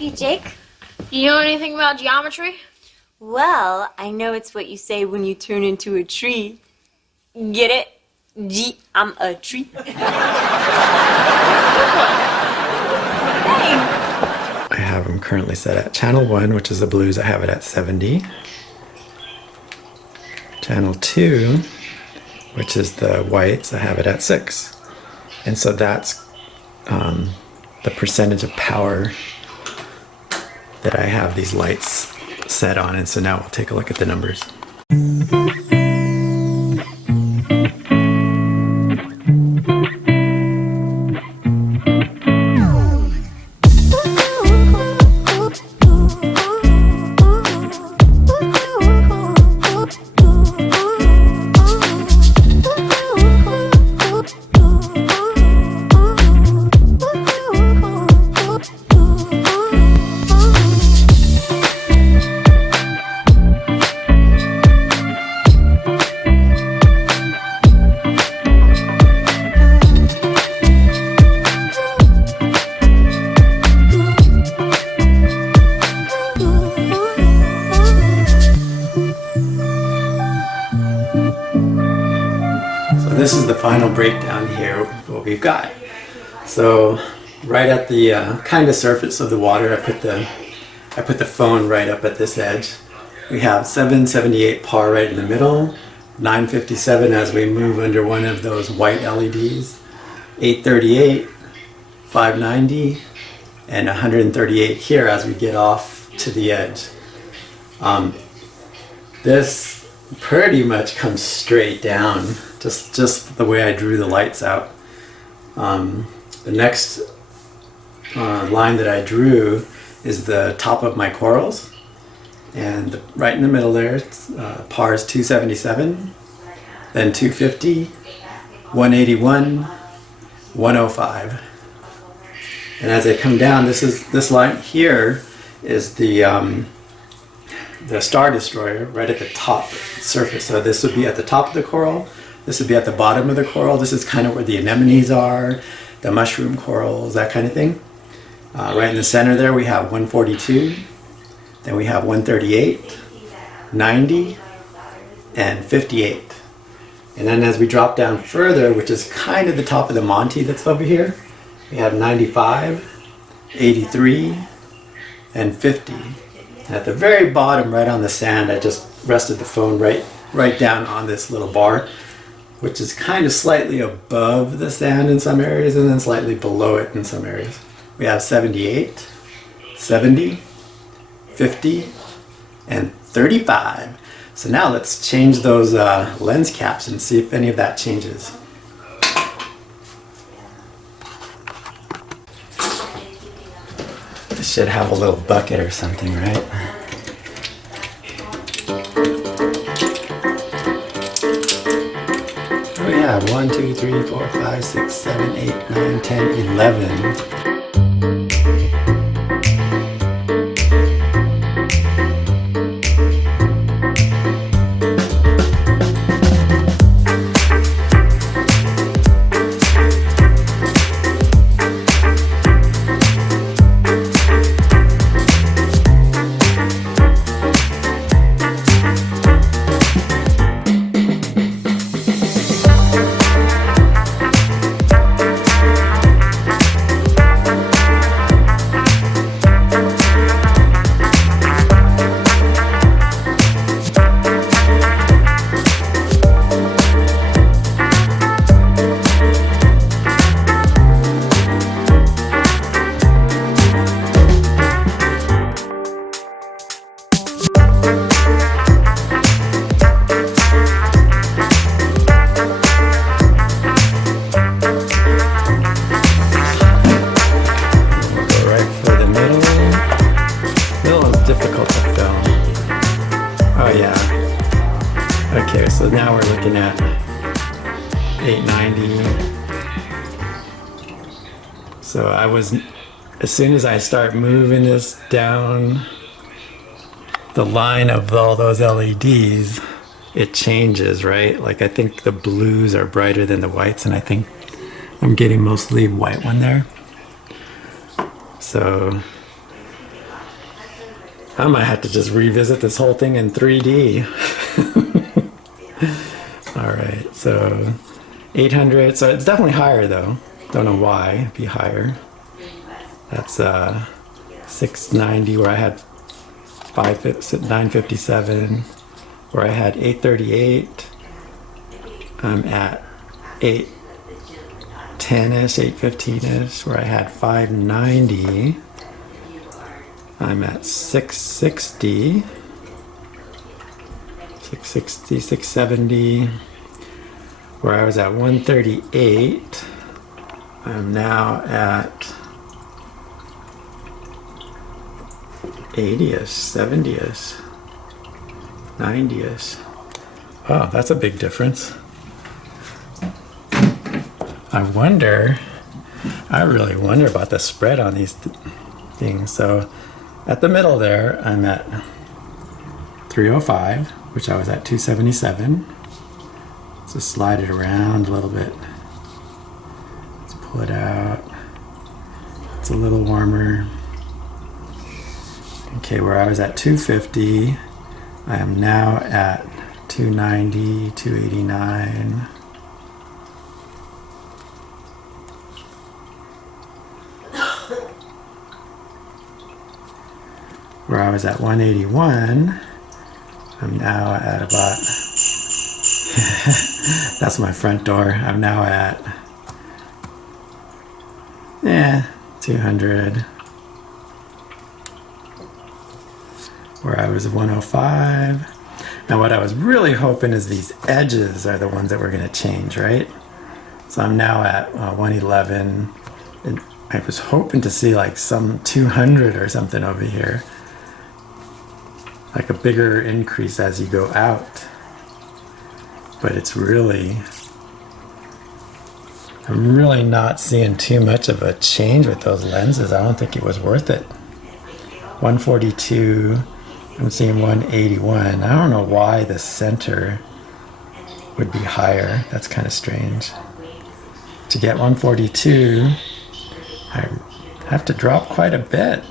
help you, Jake? You know anything about geometry? Well, I know it's what you say when you turn into a tree. Get it? I'm a tree. Thanks. I have them currently set at channel 1, which is the blues. I have it at 70. Channel 2, which is the whites, I have it at 6. And so that's the percentage of power that I have these lights set on. And so now we'll take a look at the numbers. This is the final breakdown here, what we've got. So right at the kind of surface of the water, I put the phone right up at this edge. We have 778 par right in the middle, 957 as we move under one of those white LEDs, 838, 590, and 138 here as we get off to the edge. This pretty much comes straight down, just the way I drew the lights out. The next line that I drew is the top of my corals, and right in the middle there, par is 277, then 250, 181, 105. And as I come down, this line here is the Star Destroyer right at the top surface. So this would be at the top of the coral, this would be at the bottom of the coral. This is kind of where the anemones are, the mushroom corals, that kind of thing. Right in the center there we have 142, then we have 138, 90, and 58. And then as we drop down further, which is kind of the top of the Monty that's over here, we have 95, 83, and 50. And at the very bottom, right on the sand, I just rested the phone right down on this little bar, which is kind of slightly above the sand in some areas and then slightly below it in some areas. We have 78, 70, 50, and 35. So now let's change those lens caps and see if any of that changes. This should have a little bucket or something, right? Oh yeah, 1, 2, 3, 4, 5, 6, 7, 8, 9, 10, 11. Okay, so now we're looking at 890. So as soon as I start moving this down the line of all those LEDs, it changes, right? Like I think the blues are brighter than the whites, and I think I'm getting mostly white one there. So I might have to just revisit this whole thing in 3D. All right, so 800. So it's definitely higher though. Don't know why it'd be higher. That's 690 where I had 957. Where I had 838. I'm at 810-ish, 815-ish. Where I had 590. I'm at 660. 660, 670. Where I was at 138. I'm now at 80-ish, 70-ish, 90-ish. Oh, that's a big difference. I really wonder about the spread on these things. So at the middle there, I'm at 305, which I was at 277. Let's just slide it around a little bit. Let's pull it out. It's a little warmer. Okay, where I was at 250, I am now at 290, 289. Where I was at 181, I'm now at about, that's my front door, I'm now at, 200. Where I was 105. Now what I was really hoping is these edges are the ones that we're going to change, right? So I'm now at 111. And I was hoping to see like some 200 or something over here. Like a bigger increase as you go out. But it's really, I'm really not seeing too much of a change with those lenses. I don't think it was worth it. 142. I'm seeing 181. I don't know why the center would be higher. That's kind of strange. To get 142, I have to drop quite a bit.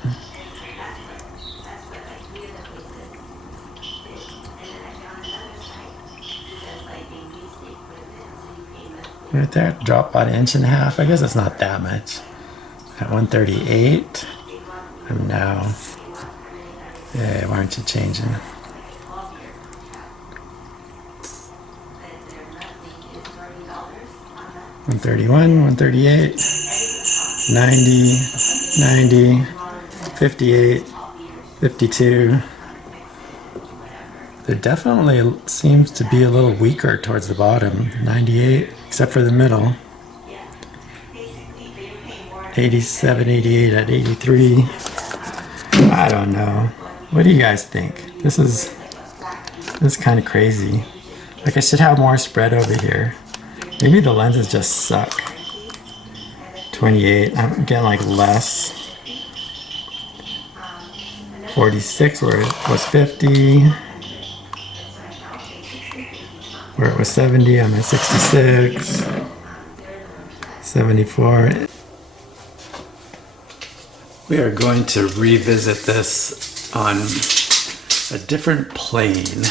Right there, drop about 1.5 inches. I guess it's not that much. At 138, I'm now. Yeah, why aren't you changing? 131, 138, 90, 90, 58, 52. There definitely seems to be a little weaker towards the bottom. 98, except for the middle. 87, 88 at 83. I don't know. What do you guys think? This is kind of crazy. Like I should have more spread over here. Maybe the lenses just suck. 28, I'm getting like less. 46 where it was 50. Where it was 70, I'm at 66. 74. We are going to revisit this on a different plane.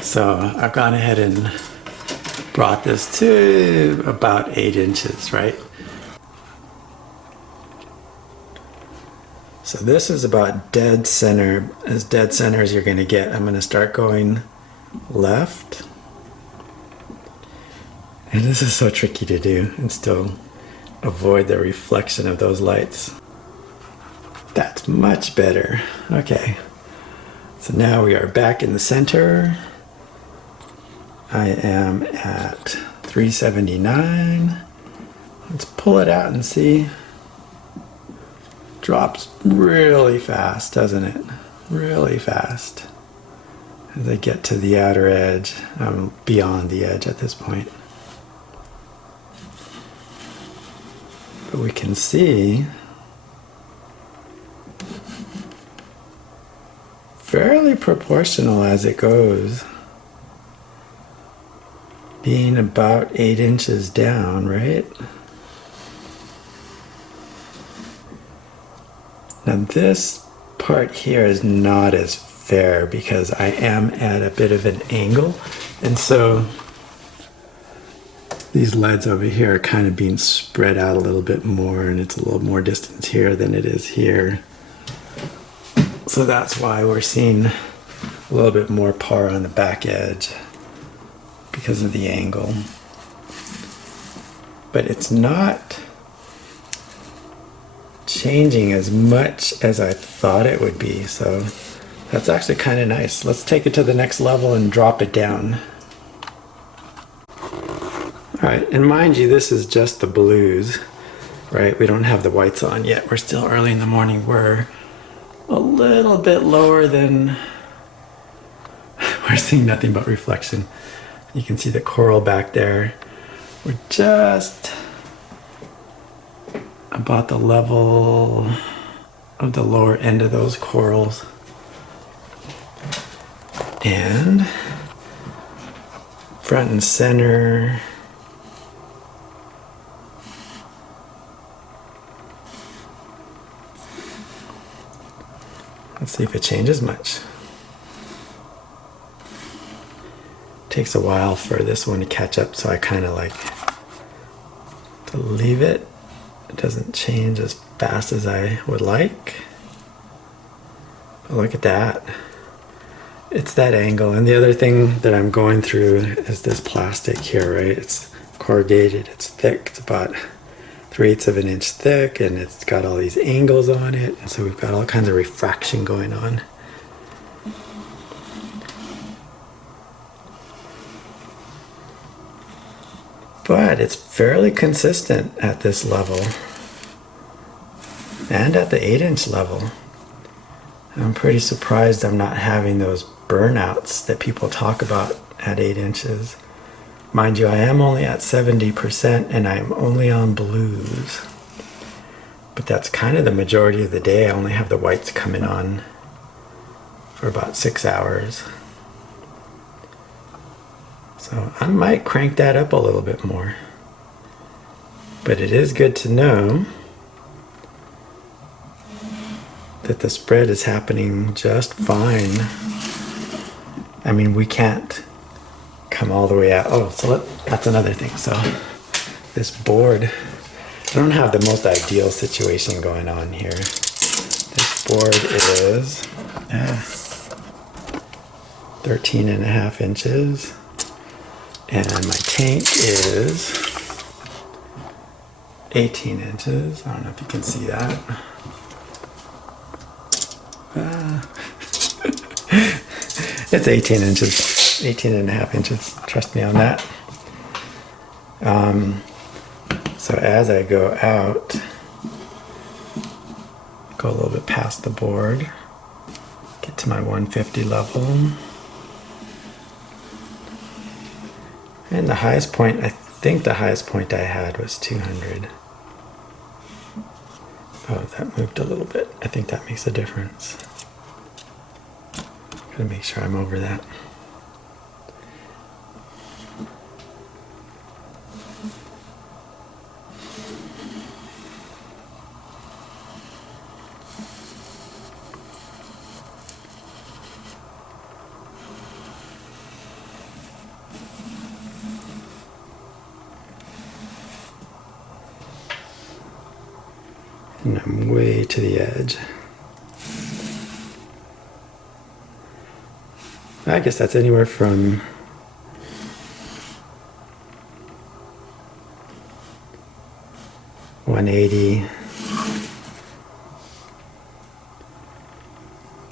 So I've gone ahead and brought this to about 8 inches, right? So this is about dead center, as dead center as you're gonna get. I'm gonna start going left. And this is so tricky to do and still avoid the reflection of those lights. That's much better. Okay. So now we are back in the center. I am at 379. Let's pull it out and see. Drops really fast, doesn't it? Really fast. As I get to the outer edge, I'm beyond the edge at this point. But we can see fairly proportional as it goes. Being about 8 inches down, right? Now this part here is not as fair because I am at a bit of an angle, and so these leads over here are kind of being spread out a little bit more, and it's a little more distance here than it is here. So that's why we're seeing a little bit more par on the back edge because of the angle. But it's not changing as much as I thought it would be, so that's actually kind of nice. Let's take it to the next level and drop it down. Alright, and mind you, this is just the blues, right? We don't have the whites on yet. We're still early in the morning. We're a little bit lower than... We're seeing nothing but reflection. You can see the coral back there. We're just about the level of the lower end of those corals. And front and center, let's see if it changes much. Takes a while for this one to catch up, so I kind of like to leave it. It doesn't change as fast as I would like. But look at that. It's that angle. And the other thing that I'm going through is this plastic here, right? It's corrugated, it's thick, it's about 3/8 of an inch thick, and it's got all these angles on it, and so we've got all kinds of refraction going on. But it's fairly consistent at this level and at the 8-inch level. I'm pretty surprised I'm not having those burnouts that people talk about at 8 inches. Mind you, I am only at 70% and I'm only on blues. But that's kind of the majority of the day. I only have the whites coming on for about 6 hours. So I might crank that up a little bit more. But it is good to know that the spread is happening just fine. I mean, we can't come all the way out. Oh, so that's another thing. So this board, I don't have the most ideal situation going on here. This board is 13.5 inches. And my tank is 18 inches. I don't know if you can see that. It's 18 inches, 18.5 inches. Trust me on that. So as I go out, go a little bit past the board, get to my 150 level. And the highest point, I think the highest point I had was 200. Oh, that moved a little bit. I think that makes a difference. Gotta make sure I'm over that. And I'm way to the edge. I guess that's anywhere from $180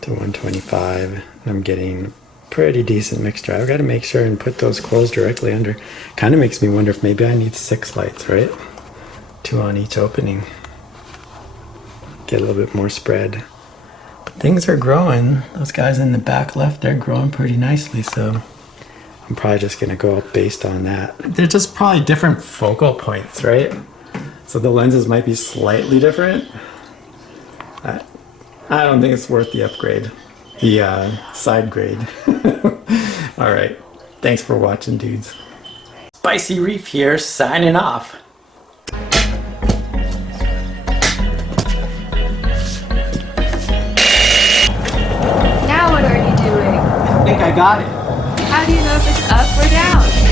to $125. And I'm getting pretty decent mixture. I've got to make sure and put those coils directly under. Kind of makes me wonder if maybe I need 6 lights, right? 2 on each opening. Get a little bit more spread. But things are growing. Those guys in the back left, they're growing pretty nicely, so I'm probably just gonna go up based on that. They're just probably different focal points, right? So the lenses might be slightly different. I don't think it's worth the upgrade. The side grade. All right, thanks for watching, dudes. Spicy Reef here, signing off. I got it. How do you know if it's up or down?